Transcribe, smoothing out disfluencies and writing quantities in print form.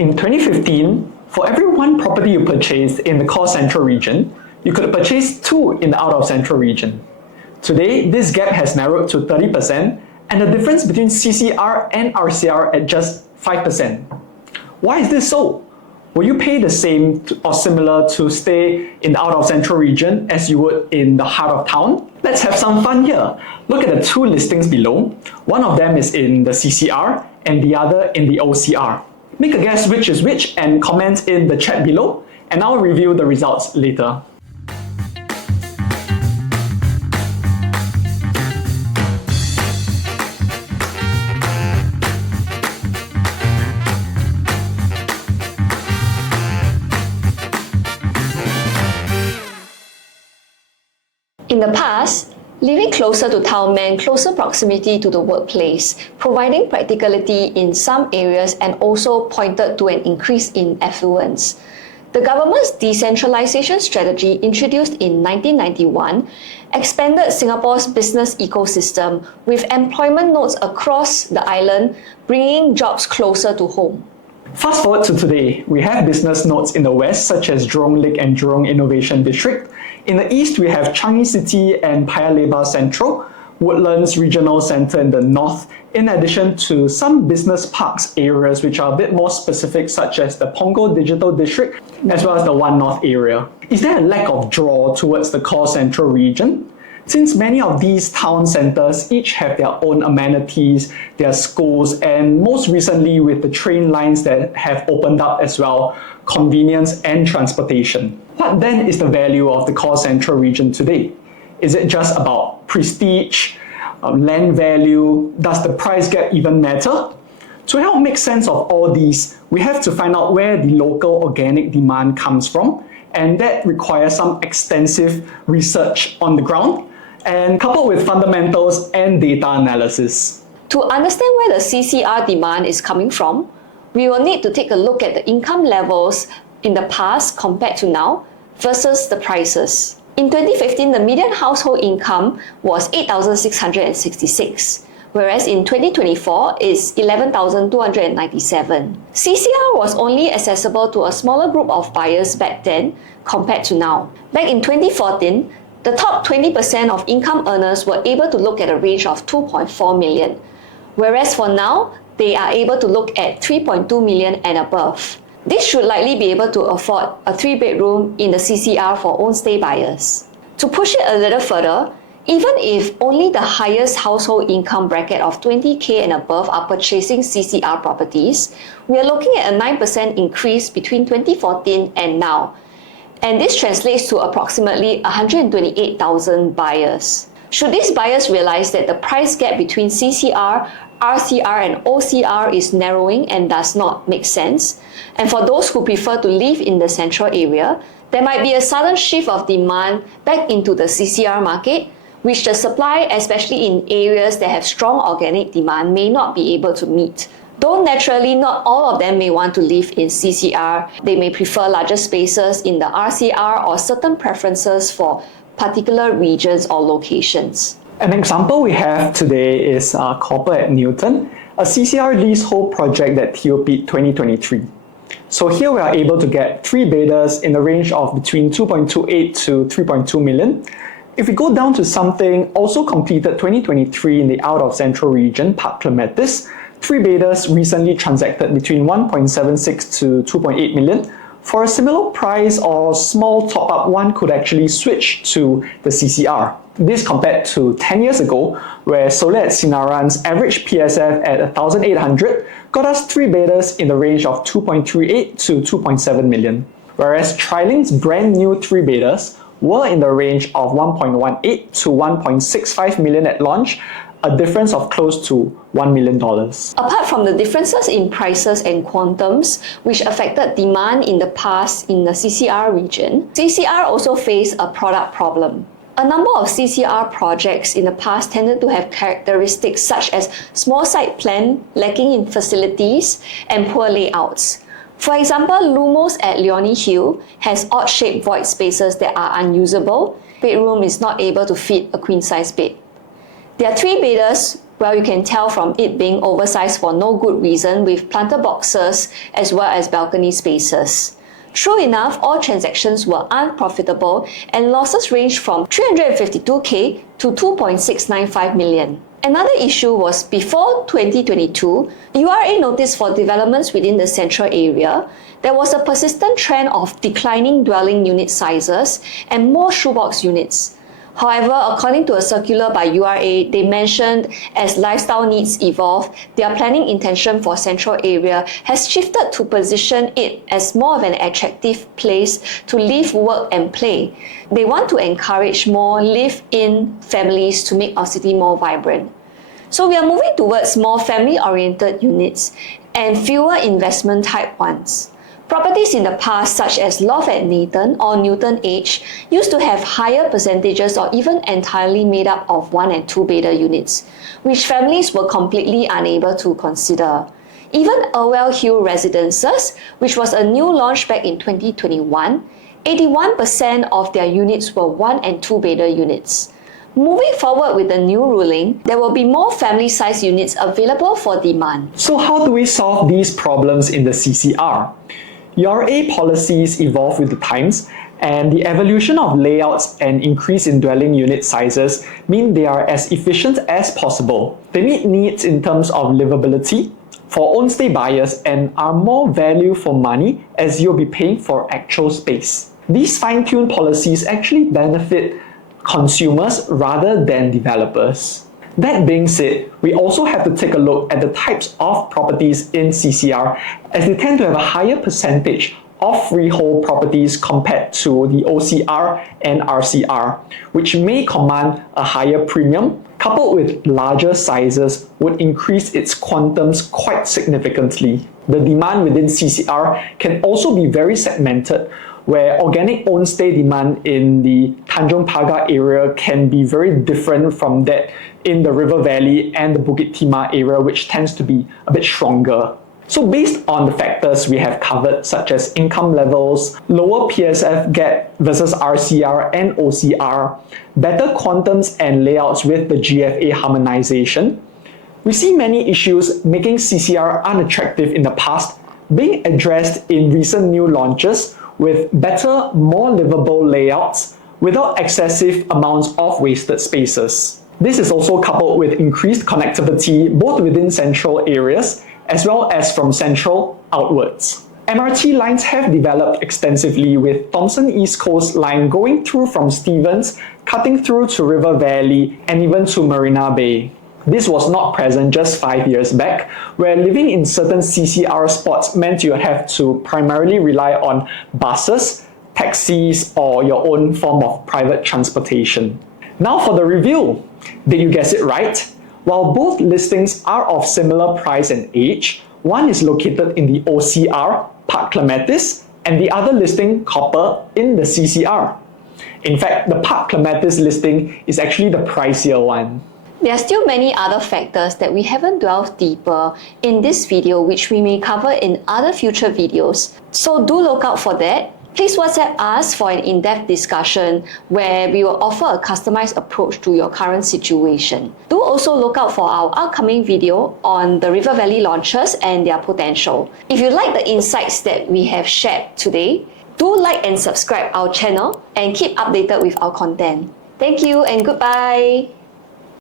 In 2015, for every one property you purchased in the core central region, you could purchase two in the out of central region. Today, this gap has narrowed to 30%, and the difference between CCR and RCR at just 5%. Why is this so? Will you pay the same or similar to stay in the out of central region as you would in the heart of town? Let's have some fun here. Look at the two listings below. One of them is in the CCR and the other in the OCR. Make a guess which is which and comment in the chat below, and I'll review the results later. In the past, living closer to town meant closer proximity to the workplace, providing practicality in some areas and also pointed to an increase in affluence. The government's decentralization strategy, introduced in 1991, expanded Singapore's business ecosystem with employment nodes across the island, bringing jobs closer to home. Fast forward to today, we have business nodes in the west such as Jurong Lake and Jurong Innovation District. In the east, we have Changi City and Paya Lebar Central, Woodlands Regional Centre in the north, in addition to some business parks areas which are a bit more specific, such as the Punggol Digital District, as well as the One North area. Is there a lack of draw towards the core central region? Since many of these town centres each have their own amenities, their schools, and most recently with the train lines that have opened up as well, convenience and transportation. What then is the value of the core central region today? Is it just about prestige, land value? Does the price gap even matter? To help make sense of all these, we have to find out where the local organic demand comes from, and that requires some extensive research on the ground, and coupled with fundamentals and data analysis. To understand where the CCR demand is coming from, we will need to take a look at the income levels in the past compared to now versus the prices. In 2015, the median household income was 8,666, whereas in 2024 is 11,297. CCR was only accessible to a smaller group of buyers back then compared to now. Back in 2014, the top 20% of income earners were able to look at a range of 2.4 million, whereas for now, they are able to look at 3.2 million and above. This should likely be able to afford a 3-bedroom in the CCR for own-stay buyers. To push it a little further, even if only the highest household income bracket of 20k and above are purchasing CCR properties, we are looking at a 9% increase between 2014 and now. And this translates to approximately 128,000 buyers. Should these buyers realize that the price gap between CCR, RCR and OCR is narrowing and does not make sense, and for those who prefer to live in the central area, there might be a sudden shift of demand back into the CCR market, which the supply, especially in areas that have strong organic demand, may not be able to meet. Though naturally not all of them may want to live in CCR, they may prefer larger spaces in the RCR or certain preferences for particular regions or locations. An example we have today is Copper at Newton, a CCR leasehold project that TOP'd 2023. So here we are able to get 3 bidders in the range of between 2.28 to 3.2 million. If we go down to something also completed 2023 in the out of central region, Park Clematis, 3 bidders recently transacted between 1.76 to 2.8 million. For a similar price or small top-up, one could actually switch to the CCR. This compared to 10 years ago, where Solar at Sinaran's average PSF at 1,800 got us 3 bidders in the range of 2.38 to 2.7 million. Whereas Triling's brand new 3 bidders were in the range of 1.18 to 1.65 million at launch, a difference of close to $1 million. Apart from the differences in prices and quantums, which affected demand in the past in the CCR region, CCR also faced a product problem. A number of CCR projects in the past tended to have characteristics such as small site plan, lacking in facilities, and poor layouts. For example, Lumos at Leonie Hill has odd-shaped void spaces that are unusable. Bedroom is not able to fit a queen-size bed. There are 3 bidders Well, you can tell from it being oversized for no good reason with planter boxes as well as balcony spaces. True enough, all transactions were unprofitable and losses ranged from 352k to 2.695 million. Another issue was before 2022, URA noticed for developments within the central area, there was a persistent trend of declining dwelling unit sizes and more shoebox units. However, according to a circular by URA, they mentioned as lifestyle needs evolve, their planning intention for central area has shifted to position it as more of an attractive place to live, work and play. They want to encourage more live-in families to make our city more vibrant. So we are moving towards more family-oriented units and fewer investment-type ones. Properties in the past, such as Loft at Nathan or Newton Edge, used to have higher percentages or even entirely made up of 1 and 2 bedder units, which families were completely unable to consider. Even Irwell Hill Residences, which was a new launch back in 2021, 81% of their units were 1 and 2 bedder units. Moving forward with the new ruling, there will be more family-sized units available for demand. So how do we solve these problems in the CCR? URA policies evolve with the times, and the evolution of layouts and increase in dwelling unit sizes mean they are as efficient as possible. They meet needs in terms of livability for own-stay buyers and are more value for money as you'll be paying for actual space. These fine-tuned policies actually benefit consumers rather than developers. That being said, we also have to take a look at the types of properties in CCR, as they tend to have a higher percentage of freehold properties compared to the OCR and RCR, which may command a higher premium, coupled with larger sizes would increase its quantums quite significantly. The demand within CCR can also be very segmented, where organic own-stay demand in the Tanjong Pagar area can be very different from that in the River Valley and the Bukit Timah area, which tends to be a bit stronger. So based on the factors we have covered, such as income levels, lower PSF gap versus RCR and OCR, better quantums and layouts with the GFA harmonization, we see many issues making CCR unattractive in the past being addressed in recent new launches with better, more livable layouts without excessive amounts of wasted spaces. This is also coupled with increased connectivity both within central areas as well as from central outwards. MRT lines have developed extensively, with Thomson East Coast Line going through from Stevens, cutting through to River Valley and even to Marina Bay. This was not present just 5 years back, where living in certain CCR spots meant you have to primarily rely on buses, taxis, or your own form of private transportation. Now for the review. Did you guess it right? While both listings are of similar price and age, one is located in the OCR, Park Clematis, and the other listing, Copper, in the CCR. In fact, the Park Clematis listing is actually the pricier one. There are still many other factors that we haven't delved deeper in this video, which we may cover in other future videos. So do look out for that. Please WhatsApp us for an in-depth discussion where we will offer a customized approach to your current situation. Do also look out for our upcoming video on the River Valley launches and their potential. If you like the insights that we have shared today, do like and subscribe our channel and keep updated with our content. Thank you and goodbye!